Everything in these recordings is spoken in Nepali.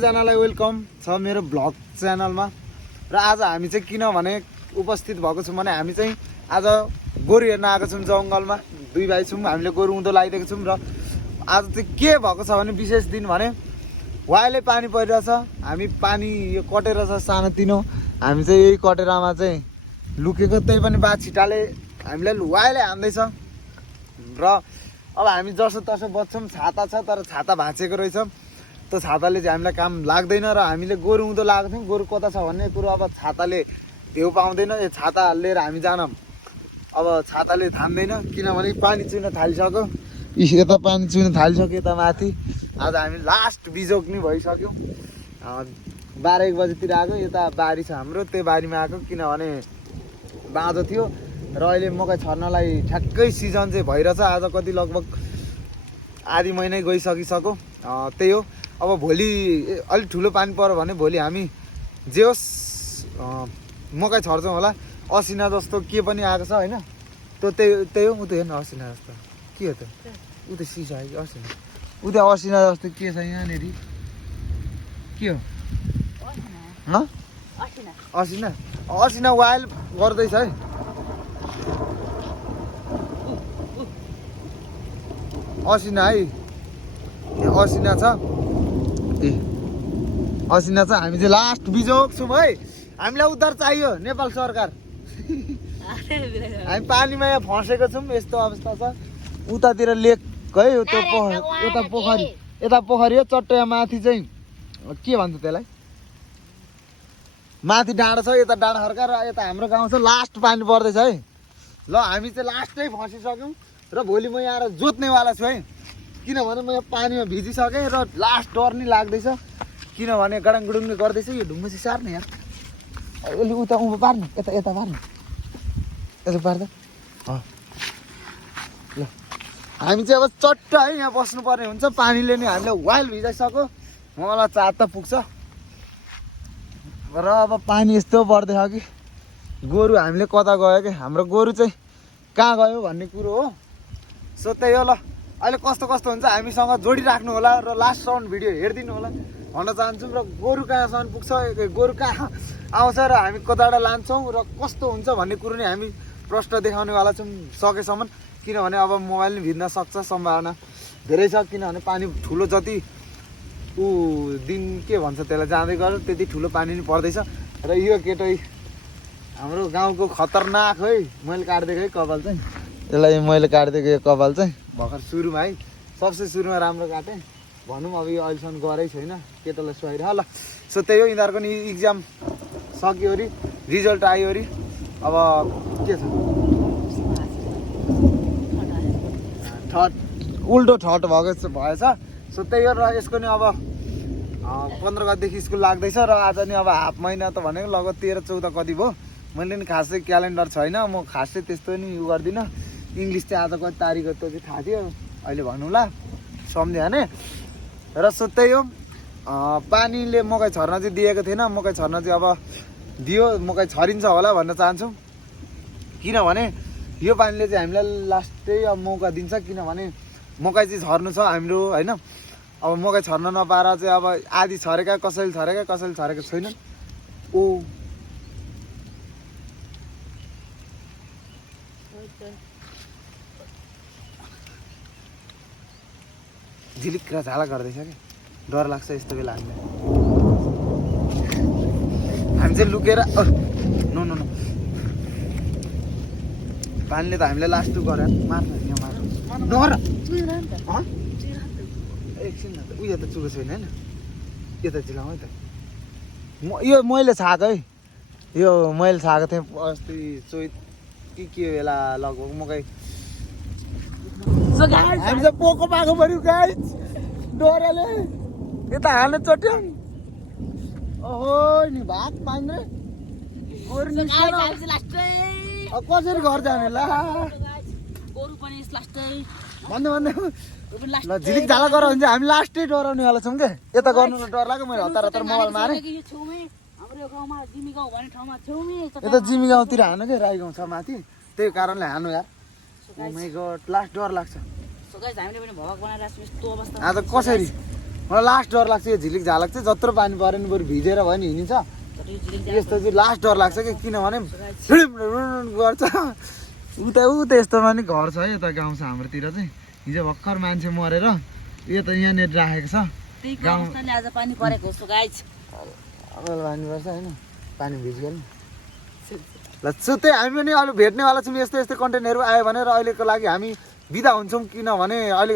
जनालाई वेलकम छ मेरो ब्लग च्यानलमा र आज हामी चाहिँ किनभने उपस्थित भएको छौँ भने हामी चाहिँ आज गोरु हेर्न आएको छौँ जङ्गलमा। दुई भाइ छौँ, हामीले गोरु उँधो लगाइदिएको छौँ र आज चाहिँ के भएको छ भने विशेष दिन भने वाइले पानी परिरहेछ। हामी पानी यो कटेर छ सानोतिनो, हामी चाहिँ यही कटेरामा चाहिँ लुकेको, त्यही पनि बा छिटाले हामीलाई वाइले हान्दैछ र अब हामी जसो तसो बच्छौँ। छाता छ तर छाता भाँचेको रहेछ, त्यो छाताले चाहिँ हामीलाई काम लाग्दैन र हामीले गोरु उँधो लगाएको थियौँ। गोरु कता छ भन्ने कुरो अब छाताले देउ पाउँदैन। यो छाता लिएर हामी जान अब छाताले थाम्दैन, किनभने पानी चुहिन थालिसक्यो। यता पानी चुहिन थालिसक्यो यता माथि। आज हामी लास्ट बिजोग नि भइसक्यो। 12-1 बजीतिर आएको। यता बारी छ हाम्रो, त्यो बारीमा आएको किनभने बाँझो थियो र अहिले मकै छर्नलाई ठ्याक्कै सिजन चाहिँ भइरहेछ। आज कति लगभग आधी महिनै गइसकिसक्यो। त्यही हो। अब भोलि अलिक ठुलो पानी पऱ्यो भने भोलि हामी जे होस् मकै छर्छौँ होला। असिना जस्तो के पनि आएको छ होइन, त्यो त्यही हो। उ त हेर्न असिना जस्तो के हो त, उ त सिसा असिना, उ त असिना जस्तो के छ यहाँनिर, के हो असिना? असिना वाइल गर्दैछ है। असिना है, यहाँ असिना छ। ए असिना छ। हामी चाहिँ लास्ट बिजोग छौँ है। हामीलाई उद्धार चाहियो नेपाल सरकार। हामी पानीमा यहाँ फँसेको छौँ, यस्तो अवस्था छ। उतातिर लेक है, त्यो यता पोखरी, यता पोखरी हो चट्टै माथि चाहिँ के भन्छ त्यसलाई, माथि डाँडा छ, यता डाँडा खर्का र यता हाम्रो गाउँ छ। लास्ट पानी पर्दैछ है। ल हामी चाहिँ लास्टै फँसिसक्यौँ र भोलि म यहाँ आएर जोत्नेवाला छु है। किनभने म यहाँ पानीमा भिजिसकेँ र लास्ट डर नि लाग्दैछ, किनभने गडाङ गुडुङले गर्दैछ। यो ढुङ्गा चाहिँ सार्ने यार, अहिले उता उँभो पार्नु, यता यता पार्नु, यता पार्दा ल हामी चाहिँ अब चट्ट है यहाँ बस्नुपर्ने हुन्छ। पानीले नि हामीलाई वाइल भिजाइसक्यो। मलाई चार त पुग्छ र अब पानी यस्तो पर्दैछ कि गोरु हामीले कता गयो कि, हाम्रो गोरु चाहिँ कहाँ गयो भन्ने कुरो हो। सो त्यही हो। ल अहिले कस्तो कस्तो हुन्छ हामीसँग जोडिराख्नु होला र लास्टसम्म भिडियो हेरिदिनु होला भन्न चाहन्छौँ। र गोरु कहाँसम्म पुग्छ, गोरु कहाँ आउँछ र हामी कताबाट लान्छौँ र कस्तो हुन्छ भन्ने कुरो नै हामी प्रश्न देखाउनेवाला छौँ सकेसम्म। किनभने अब मोबाइल नि भिज्न सक्छ, सम्भावना धेरै छ। किनभने पानी ठुलो जति ऊ दिन के भन्छ त्यसलाई जाँदै गयो त्यति ठुलो पानी नि पर्दैछ। र यो केटो हाम्रो गाउँको खतरनाक है, मैले काटिदिएको है कपाल चाहिँ, यसलाई मैले काटिदिएको यो कपाल चाहिँ भर्खर सुरुमा है, सबसे सुरुमा राम्रो काटेँ भनौँ। अब यो अहिलेसम्म गरै छैन, केटालाई सुहाइरह। ल सो त्यही हो। यिनीहरूको नि इक्जाम सक्यो अरे, रिजल्ट आयो अरे। अब के छ, थर्ड उल्टो थर्ड भएछ। सो त्यही हो। र यसको नि अब 15 गतिदेखि स्कुल लाग्दैछ र आज नि अब हाफ महिना त भनेको लगभग 13-14 कति भयो। मैले नि खासै क्यालेन्डर छैन, म खासै त्यस्तो नि उयो गर्दिनँ। इङ्ग्लिस चाहिँ आज कति तारिक हो त्यो चाहिँ थाहा थियो, अहिले भनौँला सम्झिहाने। र सो त्यही हो। पानीले मकै छर्न चाहिँ दिएको थिएन, मकै छर्न चाहिँ अब दियो, मकै छरिन्छ होला भन्न चाहन्छौँ। किनभने यो पानीले चाहिँ हामीलाई लास्टै अब मौका दिन्छ। किनभने मकै चाहिँ छर्नु छ हाम्रो होइन। अब मकै छर्न नपाएर चाहिँ अब आधी छरेका, कसैले छरेका, कसैले छरेको छैनन्। ओ झिलिक र झाला गर्दैछ कि डर लाग्छ यस्तो बेला हामीलाई। हामी चाहिँ लुकेर नो नो नो पानीले त हामीलाई लास्ट गरे मार्नु यहाँ मार्नु नगर एकछिन उयो त चुको छैन होइन, यता चिलाउँ है त। यो मैले छाएको है, यो मैले छाएको थिएँ अस्ति चैत के बेला लगभग मकै। हामी चाहिँ पोको पाएको पऱ्यो गाइस, डोराले यता हाल्नु चट्यो नि। ओहो नि भात पाइँदै गोरु निस्केन। कसरी घर जाने ला भन्दै ल झिलिक झाला गर भने चाहिँ हामी लास्टै डराउनेवाला छौँ क्या। यता गर्नु डर लाग्यो, मैले हतार हतार मोबाइल मारेँ। यता जिमी गाउँतिर हानु क्या, राई गाउँ छ माथि, त्यही कारणले हानु यार। ओ माइ गॉड लास्ट डर लाग्छ। आज कसरी मलाई लास्ट डर लाग्छ यो झिलिक झालक चाहिँ जत्रो पानी पऱ्यो नि बरु भिजेर भयो नि हिँडिन्छ यस्तो चाहिँ लास्ट डर लाग्छ कि किनभने गर्छ उता यस्तोमा नि घर छ है यता गाउँ छ हाम्रोतिर चाहिँ हिजो भर्खर मान्छे मरेर यो त यहाँनिर राखेको छ गाउँ पानी परेको जस्तो गाइस पानी पर्छ होइन पानी भिज्यो नि ल त्यही हामी पनि अहिले भेट्नेवाला छौँ यस्तो यस्तो कन्टेन्टहरू आयो भनेर अहिलेको लागि हामी बिदा हुन्छौँ किनभने अहिले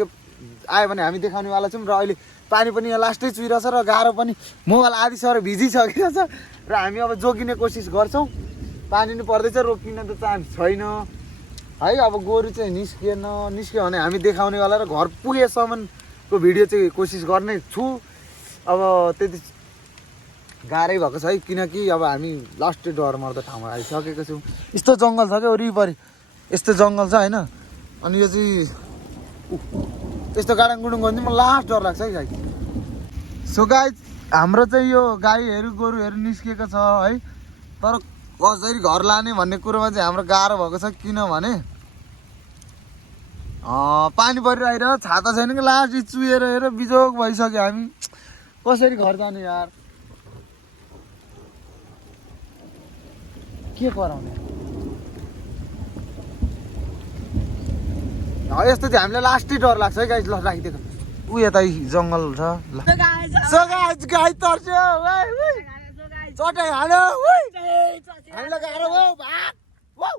आयो भने हामी देखाउनेवाला छौँ र अहिले पानी पनि यहाँ लास्टै चुहिरहेछ र गाह्रो पनि मोबाइल आधी सर भिजिसकेको छ र हामी अब जोगिने कोसिस गर्छौँ पानी नि पर्दैछ रोकिन त चान्स छैन है अब गोरु चाहिँ निस्क्यो भने हामी देखाउनेवाला र घर पुगेसम्मको भिडियो चाहिँ कोसिस गर्ने छु अब त्यति गाह्रै भएको छ है किनकि अब हामी लास्ट डर मर्दो ठाउँमा आइसकेको छौँ यस्तो जङ्गल छ क्या वरिपरि यस्तो जङ्गल छ होइन अनि यो चाहिँ यस्तो गाडाङ गुडुङ गर्नु चाहिँ मलाई लास्ट डर लाग्छ है गाई सो गाई हाम्रो चाहिँ यो गाईहरू गोरुहरू निस्किएको छ है तर कसरी घर लाने भन्ने कुरोमा चाहिँ हाम्रो गाह्रो भएको छ किनभने पानी परिरहेर छाता छैन कि लास्ट चुहेर हेर बिजोग भइसक्यो हामी कसरी घर जाने यार के गराउने यस्तो चाहिँ हामीलाई लास्टै डर लाग्छ है गाई ल राखिदिएको ऊ यता जङ्गल छ ल गाई तर्स्यो चटाइ हाल्यो हामीलाई गाह्रो भयो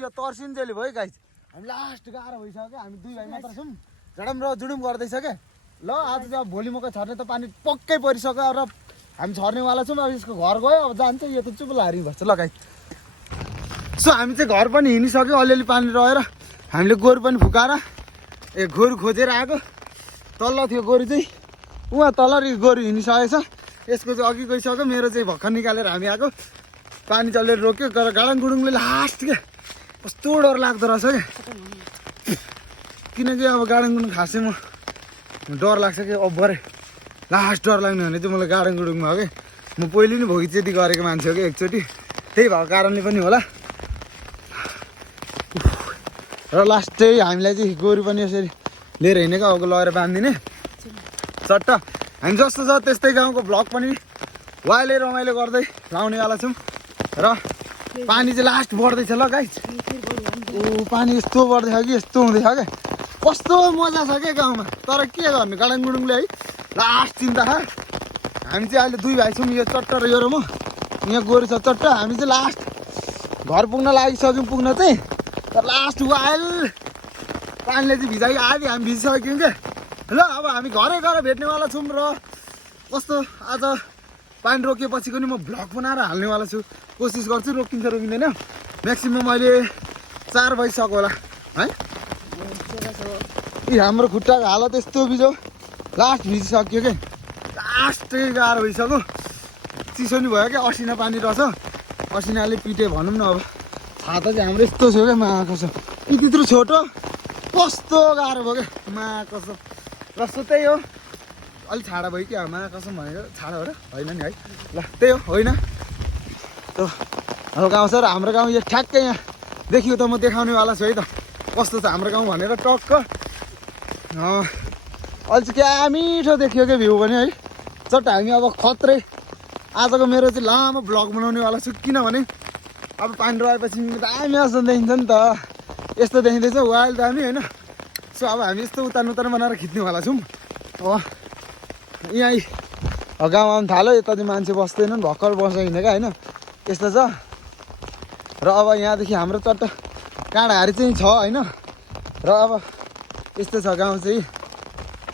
यो तर्सिन्जेली भयो गाई हामी लास्ट गाह्रो भइसक्यो हामी दुई भाइ मात्र छौँ झडम र जुडुम गर्दैछ क्या ल आज चाहिँ अब भोलि मकै छर्ने त पानी पक्कै परिसक्यो र हामी छर्नेवाला छौँ अब यसको घर गयो अब जान्छ यो त चुप हारी भन्छ ल गाई सो हामी चाहिँ घर पनि हिँडिसक्यो अलिअलि पानी रहेर हामीले गोरु पनि फुकाएर गोरु खोजेर आएको तल्लो थियो गोरु चाहिँ उहाँ तल गोरु हिँडिसकेको छ यसको चाहिँ अघि गइसक्यो मेरो चाहिँ भर्खर निकालेर हामी आएको पानी चलेर रोक्यो तर गाडाङ गुडुङले लास्ट क्या कस्तो डर लाग्दो रहेछ क्या किनकि अब गाडाङ गुडुङ खासै म डर लाग्छ कि अब भरे लास्ट डर लाग्ने भने चाहिँ मलाई गाडाङ गुडुङमा हो कि म पहिले नि भोगिचेती गरेको मान्छे हो कि एकचोटि त्यही भएको कारणले पनि होला र लास्टै हामीलाई चाहिँ गोरु पनि यसरी लिएर हिँडेको अब लगेर बाँधिदिने चट्ट हामी जस्तो छ त्यस्तै गाउँको भ्लग पनि वाइले रमाइलो गर्दै लाउनेवाला छौँ र पानी चाहिँ लास्ट बढ्दैछ ल गाई पानी यस्तो बढ्दैछ कि यस्तो हुँदैछ क्या कस्तो मजा छ क्या गाउँमा तर के गर्नु गाडाङ गुडुङले है लास्ट चिन्ता छ हामी चाहिँ अहिले दुई भाइ छौँ यो चट्ट र यो र म यहाँ गोरु छ चट्ट हामी चाहिँ लास्ट घर पुग्न लागिसक्यौँ पुग्न चाहिँ तर लास्ट वाइल पानीले चाहिँ भिजाइ आधी हामी भिजिसक्यौँ क्या ल अब हामी घरै गएर भेट्नेवाला छौँ र कस्तो आज पानी रोकिएपछिको नि म भ्लग बनाएर हाल्नेवाला छु कोसिस गर्छु रोकिन्छ रोकिँदैन म्याक्सिमम् अहिले 4 बजिसक्यो होला है हाम्रो खुट्टाको हालत यस्तो बिजो लास्ट भिजिसक्यो क्या लास्टै गाह्रो भइसक्यो चिसो नि भयो क्या असिना पानी रहेछ असिनाले पिटे भनौँ न अब छाता चाहिँ हाम्रो यस्तो छ क्या माको छ त्यत्रो छोटो कस्तो गाह्रो भयो क्या माको छ रस्तो त्यही हो अलिक छाडा भयो कि मा कसम भनेको छाडा हो र होइन नि है ल त्यही हो होइन अब गाउँ छ र हाम्रो गाउँ यो ठ्याक्कै यहाँ देखियो त म देखाउनेवाला छु है त कस्तो छ हाम्रो गाउँ भनेर टक्क अहिले चाहिँ क्या मिठो देखियो क्या भ्यू पनि है चट्ट हामी अब खत्रै आजको मेरो चाहिँ लामो भ्लग बनाउनेवाला छु किनभने अब पानी रहेपछि दामी जस्तो देखिन्छ नि त यस्तो देखिँदैछ वाइल्ड दामी होइन सो अब हामी यस्तो उतार बनाएर खिच्नेवाला छौँ यहाँ गाउँ आउनु थाल्यो यता चाहिँ मान्छे बस्दैनन् भर्खर बस्छ हिँडेको होइन यस्तो छ र अब यहाँदेखि हाम्रो चट्ट काँडाहारी चाहिँ छ होइन र अब यस्तो छ गाउँ चाहिँ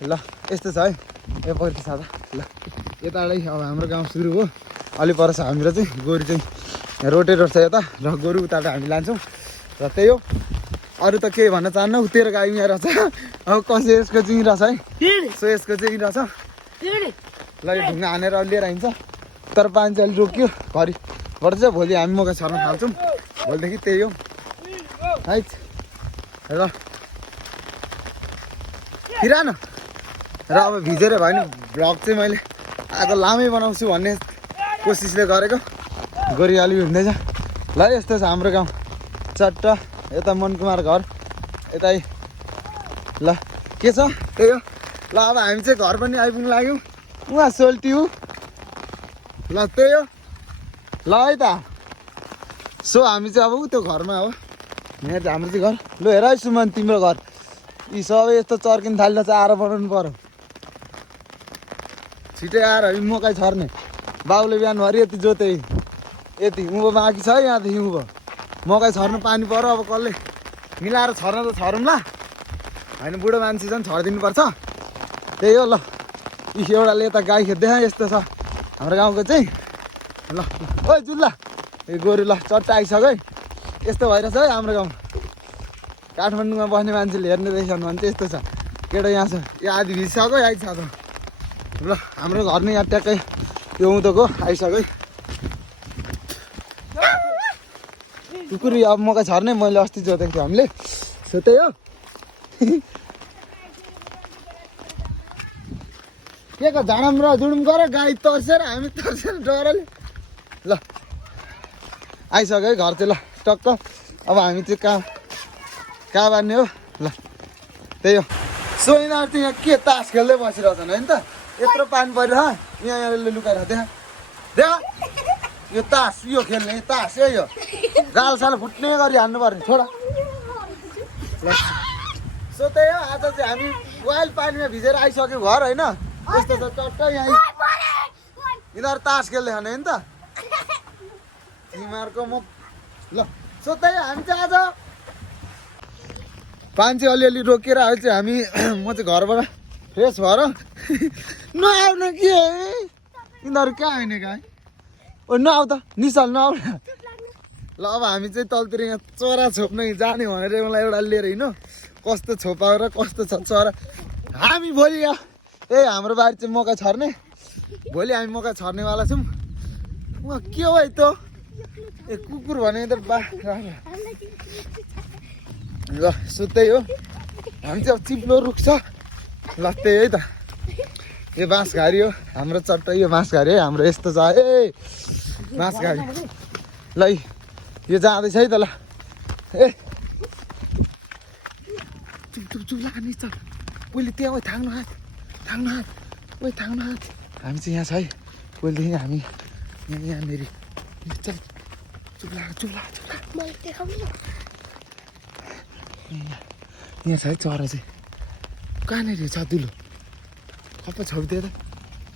ल यस्तो छ है यो पर्खि छ ल यताबाटै अब हाम्रो गाउँ सुरु हो अलि पर छ हाम्रो चाहिँ गोरु चाहिँ रोटेर छ यता र गोरु उता हामी लान्छौँ र त्यही हो अरू त केही भन्न चाहन्न तेरो गाई यहाँ रहेछ अब कसै यसको चाहिँ रहेछ है सो यसको चाहिँ रहेछ ल यो ढुङ्गा हानेर लिएर हिँड्छ तर पानी चाहिँ अलिक रोक्यो घरिबाट चाहिँ भोलि हामी मकै छर्न थाल्छौँ भोलिदेखि त्यही हो है र फिरा न र अब भिजेर भयो नि भ्लग चाहिँ मैले आज लामै बनाउँछु भन्ने कोसिसले गरेको गोरियाली हिँड्दैछ ल यस्तो छ हाम्रो गाउँ चट्ट यता मनकुमार घर यतै ल के छ त्यही हो ल अब हामी चाहिँ घर पनि आइपुग्नु लाग्यौँ उहाँ सोल्ट्यु ल त्यही हो ल है त सो हामी चाहिँ अब त्यो घरमा हो यहाँ चाहिँ हाम्रो चाहिँ घर ल हेर है सुमन तिम्रो घर यी सबै यस्तो चर्किन थाल्दा चाहिँ आएर बनाउनु पर्यो छिटै आएर मकै छर्ने बाउले बिहानभरि यति जोते यति उँभो बाँकी छ है यहाँदेखि उँभो मकै छर्नु पानी पर्यो अब कसले मिलाएर छर्न त छरौँ ल होइन बुढो मान्छे झन् छरिदिनुपर्छ त्यही हो ल यी एउटाले यता गाई खेद्दै यस्तो छ हाम्रो गाउँको चाहिँ ल ओ जुल्ला ए गोरु ल चट्टा आइसक्यो है यस्तो भइरहेछ है हाम्रो गाउँ काठमाडौँमा बस्ने मान्छेले हेर्ने रहेछ भने चाहिँ यस्तो छ केटो यहाँ छ यो आधी भिजिसक्यो आइसक्यो त ल हाम्रो घर नै यहाँ ट्याक्कै यो उँधोको आइसक्यो है कुकुर अब मकै छर्ने मैले अस्ति जोतेको थिएँ हामीले सो त्यही हो के को झाडम र जुडुम गर गाई तर्सेर हामी तर्सेर डरले ल आइसक्यो है घर चाहिँ ल टक्क अब हामी चाहिँ कहाँ बाँध्ने हो ल त्यही हो सो यिनीहरू चाहिँ यहाँ के तास खेल्दै बसिरहेछन् होइन त यत्रो पानी परिरह यहाँ लुकाएर देखा यो तास यो खेल्ने तास यो जाल साल फुट्ने गरी हान्नु पर्ने छोडा ल सो त्यही हो आज चाहिँ हामी वाइल्ड पानीमा भिजेर आइसक्यो घर होइन यस्तो छ चट्ट यहाँ यिनीहरू तास खेल्दै खाने होइन त तिमीहरूको म ल सो त्यही हामी चाहिँ आज पानी चाहिँ अलिअलि रोकेर आयो चाहिँ हामी म चाहिँ घरबाट फ्रेस भएर नआउन के यिनीहरू कहाँ आउने गाई ओ नआउ त निसाल नआउ ल अब हामी चाहिँ तलतिर यहाँ चरा छोप्न जाने भनेर मलाई एउटा लिएर हिँड्नु कस्तो छोपाएर कस्तो छ चरा हामी भोलि यहाँ हाम्रो बारी चाहिँ मकै छर्ने भोलि हामी मकै छर्नेवाला छौँ उहाँ के हो है त ए कुकुर भने त बा ल सुत्दै हो हामी चाहिँ अब चिप्लो रुख छ ल त्यही है त यो बाँसघारी हो हाम्रो चट्ट यो बाँसघारी है हाम्रो यस्तो छ ए बाँसघारी ल यो जाँदैछ है त ल ए चुप चुप चुप लाग्ने चल पहिले त्यहाँ ओ थाङ्नु हात ओ थाङ्नु हात हामी चाहिँ यहाँ छ है पहिलेदेखि हामी यहाँनिर चल चुप लाग यहाँ छ है चरा चाहिँ कहाँनिर छ दुलो खप्प छोपिदियो त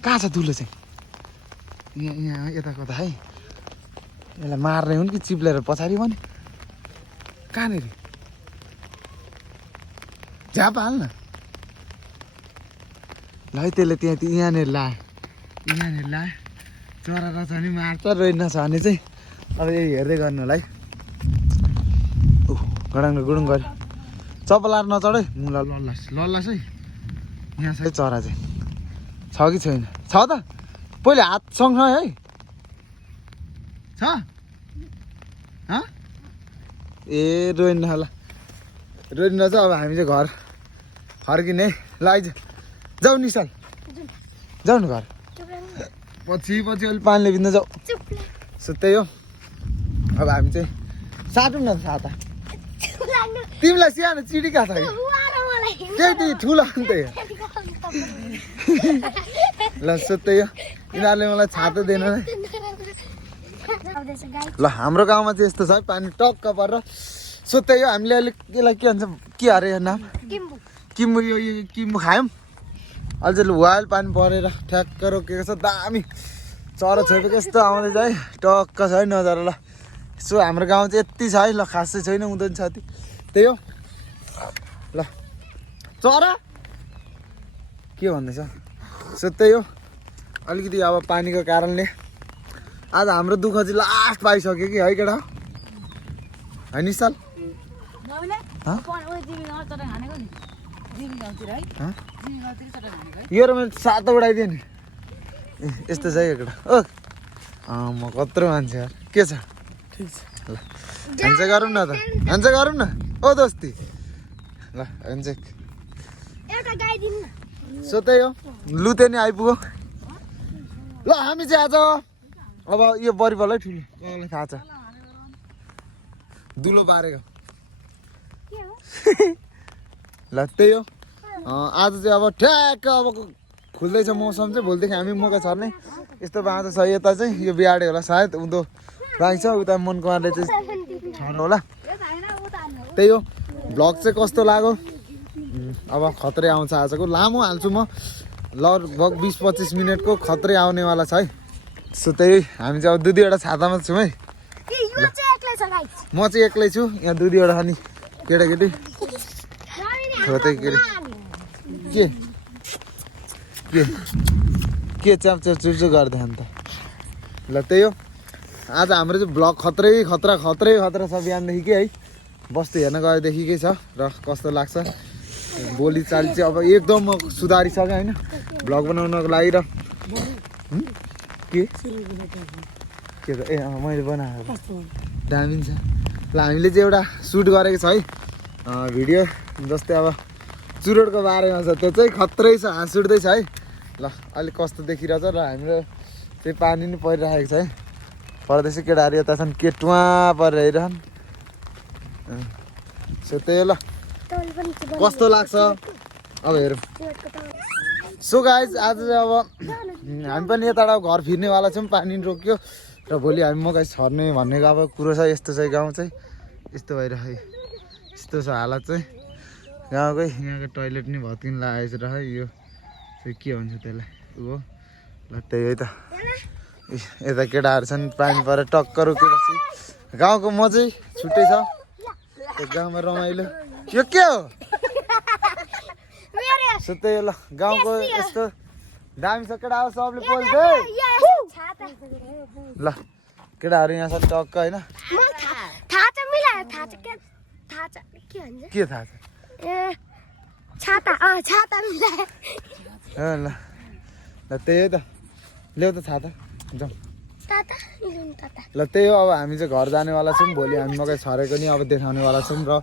कहाँ छ दुलो चाहिँ यहाँ यता कता है यसलाई मार्ने हुन् कि चिप्लेर पछाडि भने कहाँनिर झापा हाल्न ल है त्यसले यहाँनिर लाए चरा र छ नि मार्छ रहेन छ भने चाहिँ अब यही हेर्दै गर्नु होला है गडाङ गुडुङ गऱ्यो चपलाएर नचढ है मुला लल्लास है यहाँ छ चरा चाहिँ छ कि छैन छ त पहिले हात सँगसँगै है छ ए रोइन होला रोइन छ अब हामी चाहिँ घर फर्किने ल आइज जाऊ निसाल जाऊ न घर पछि अलिक पानीले भिज्न जाऊ सो त्यही हो अब हामी चाहिँ साटौँ न साता तिमीलाई सानो चिडी कहाँ छ त्यही ठुलो अन्त ल सो त्यही हो यिनीहरूले मलाई छातो दिएन ल हाम्रो गाउँमा चाहिँ यस्तो छ है पानी टक्क परेर सो त्यही हो हामीले अलिक यसलाई के भन्छ के अरे यो नाम किम्बु यो किम्बु खायौँ अहिले चाहिँ वाइल्ड पानी परेर ठ्याक्क रोकेको छ दामी चरा छोपेको यस्तो आउँदैछ है टक्क छ है नजारा ल सो हाम्रो गाउँ चाहिँ यति छ है ल खासै छैन हुँदैन साथी त्यही हो ल चरा के भन्दैछ सो त्यही हो अलिकति अब पानीको कारणले आज हाम्रो दुःख चाहिँ लास्ट पाइसक्यो कि है केटा है निसाल यो र मैले सातो उडाइदिएँ नि यस्तो छ है केटा ओ म कत्रो मान्छे यार के छ ठिक छ ल ह्यान्डसेक गरौँ न त ह्यान्डसेक गरौँ न ओ दोस्ती ल ह्यान्डसेक सो त्यही हो लुते नि आइपुग्यो ल हामी चाहिँ आज अब यो बरिबलै ठुलो मलाई थाहा छ दुलो पारेको ल त्यही हो आज चाहिँ अब ठ्याक्क अब खुल्दैछ मौसम चाहिँ भोलिदेखि हामी मकै छर्ने यस्तो बाँझो छ यता चाहिँ यो बिहाडे होला सायद उँधो राख्छ उता मनकुमारले चाहिँ छर्नु होला त्यही हो भ्लग चाहिँ कस्तो लाग्यो अब खत्रै आउँछ आजको लामो हाल्छु म लगभग 20-25 मिनटको खत्रै आउनेवाला छ है सो त्यही हामी चाहिँ अब 2-2 वटा छातामा छौँ है म चाहिँ एक्लै छु यहाँ 2-2 वटा छ नि केटाकेटी छोटै केटी के च्याप चुचु गर्दै अन्त ल त्यही हो आज हाम्रो चाहिँ भ्लग खत्रा छ बिहानदेखि है बस्ती हेर्न गएदेखिकै छ र कस्तो लाग्छ बोली चाली चाहिँ अब एकदम सुधारिसक्यो होइन भ्लग बनाउनको लागि र के त ए मैले बनाएको दामी छ ल हामीले चाहिँ एउटा सुट गरेको छ है भिडियो जस्तै अब चुरोटको बारेमा छ त्यो चाहिँ खत्रै छ हाँस उठ्दैछ है ल अलिक कस्तो देखिरहेछ र हाम्रो चाहिँ पानी नि परिरहेको छ है पर्दैछ केटाहरू यता छन् केटुवा परेर हेरिरहन् सो त्यही ल कस्तो लाग्छ अब हेरौँ सो गाइज आज चाहिँ अब हामी पनि यताबाट घर फिर्नेवाला छौँ पानी रोक्यो र भोलि हामी मकै छर्ने भन्नेको अब कुरो छ यस्तो चाहिँ गाउँ चाहिँ यस्तो भइरहेको यस्तो छ हालत चाहिँ गाउँकै यहाँको टोइलेट नि भत्किन लागेको छ र यो चाहिँ के भन्छ त्यसलाई ऊ ल त्यही हो त यता केटाहरू छन् पानी परेर टक्क रोकेपछि गाउँको मजै छुट्टै छ त्यो गाउँमा रमाइलो यो के हो सो त्यही ल गाउँको यस्तो दामी छ केटा सबले बोल्छ ल केटाहरू यहाँ छ टक्क होइन के थाहा छ ल ल त्यही हो त ल्याउ त छाता जाउँ ल त्यही हो अब हामी चाहिँ घर जानेवाला छौँ भोलि हामी मकै छरेको नि अब देखाउनेवाला छौँ र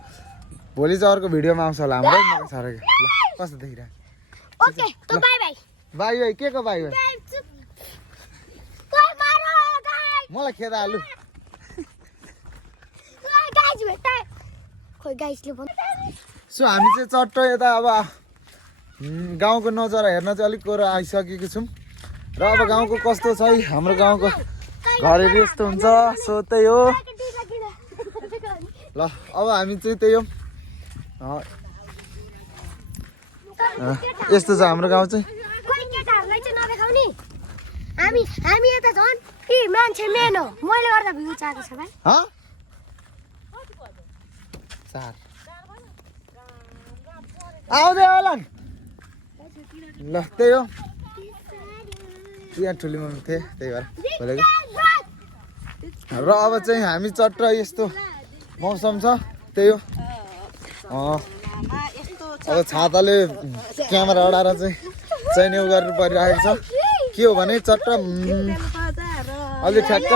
भोलि चाहिँ अर्को भिडियोमा आउँछ होला हाम्रो मकै छरेको ल कस्तो देखिरहेको बाई बाई के को बाई बाई मलाई खेदा हालु सो हामी चाहिँ चट्ट यता अब गाउँको नजारा हेर्न चाहिँ अलिक कोरो आइसकेको छौँ र अब गाउँको कस्तो छ है हाम्रो गाउँको घरहरू यस्तो हुन्छ सो त्यही हो ल अब हामी चाहिँ त्यही हो यस्तो छ हाम्रो गाउँ चाहिँ हामी यता झन् इ मान्छे मेन हो मैले गर्दा भ्यू चाहेको छ भाइ चार आउँदै होला ल त्यही हो यहाँ ठुली मम्मी थिएँ त्यही भएर बोलेको र अब चाहिँ हामी चट्ट यस्तो मौसम छ त्यही हो अब छाताले क्यामेरा अडाएर चाहिँ उ गर्नु परिरहेको छ के हो भने चट्ट अलि ठ्याक्क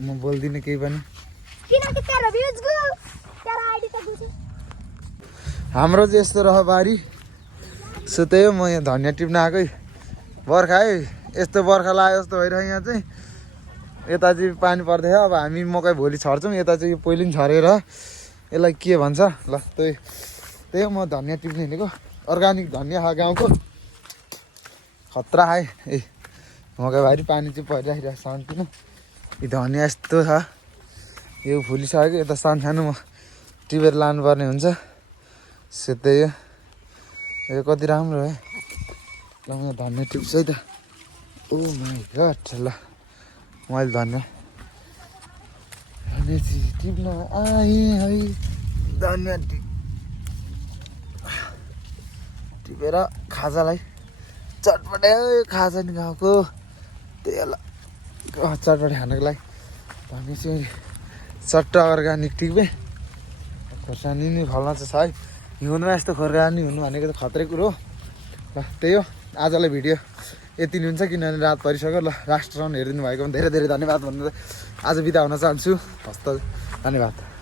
म बोल्दिनँ केही पनि हाम्रो चाहिँ यस्तो रह बारी सो त्यही हो म यहाँ धनियाँ टिप्न आएकै बर्खा है यस्तो बर्खा लाग्यो जस्तो भइरहेको यहाँ चाहिँ यता चाहिँ पानी पर्दैछ अब हामी मकै भोलि छर्छौँ यता चाहिँ यो पहिले पनि छरेर यसलाई के भन्छ ल त्यही हो म धनियाँ टिप्ने हिँडेको अर्ग्यानिक धनियाँ खा गाउँको खतरा है ए मकैबारी पानी चाहिँ परिराखिरहेको सानोतिनो यो धनियाँ यस्तो छ यो फुलिसक्यो यता सानो म टिपेर लानुपर्ने हुन्छ सो त्यही हो यो कति राम्रो है ल म धनियाँ टिप्छु है त ओ माई गड ल मैले धनियाँ टिप्न आएँ है धनियाँ टिपेर खाजालाई चटपटे खाजा नि गाउँको त्यही होला चटपटे खानको लागि धनियाँ चाहिँ चट्ट अर्ग्यानिक टिपे खोर्सानी नि फल्न चाहिँ छ है हिउँदमा यस्तो खोर्सानी हुनु भनेको त खत्रै कुरो हो ल त्यही हो आजलाई भिडियो यति नै हुन्छ किनभने रात परिसक्यो ल लास्टसम्म हेरिदिनु भएको धेरै धेरै धन्यवाद भनेर आज बिदा हुन चाहन्छु हस्त धन्यवाद।